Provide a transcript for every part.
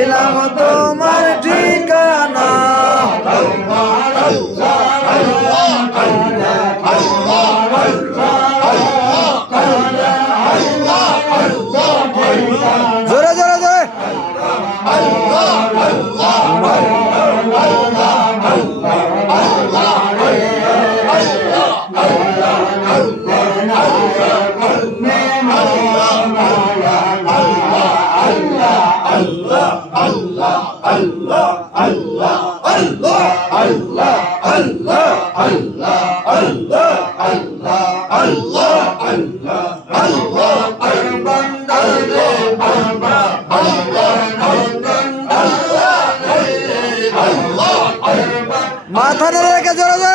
পাইলাম তোমার ঠিকানা। মাথা নেড়ে রেখে জোরে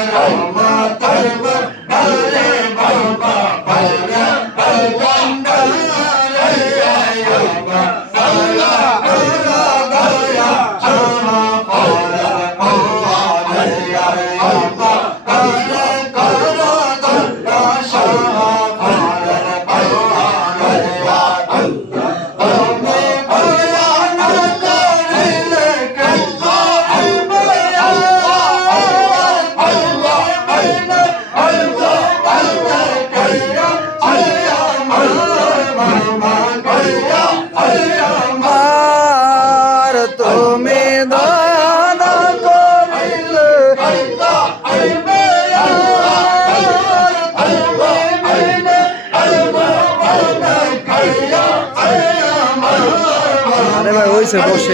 ভাই বসে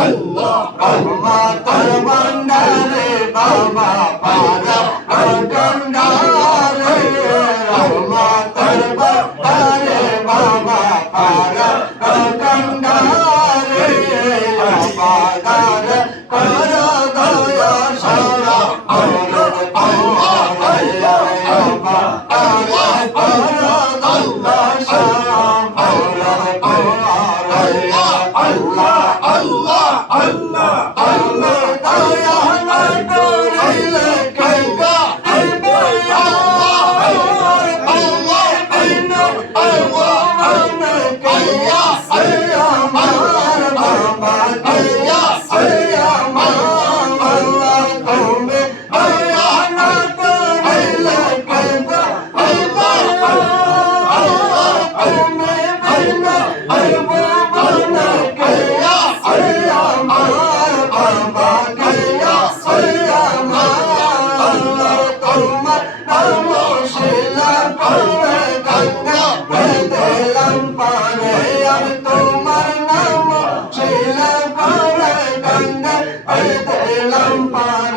अल्लाह अल्लाह करमंडा रे बाबा पारा करमंडा रे अल्लाह करमंडा रे बाबा पारा करमंडा रे बाबा कर lámpara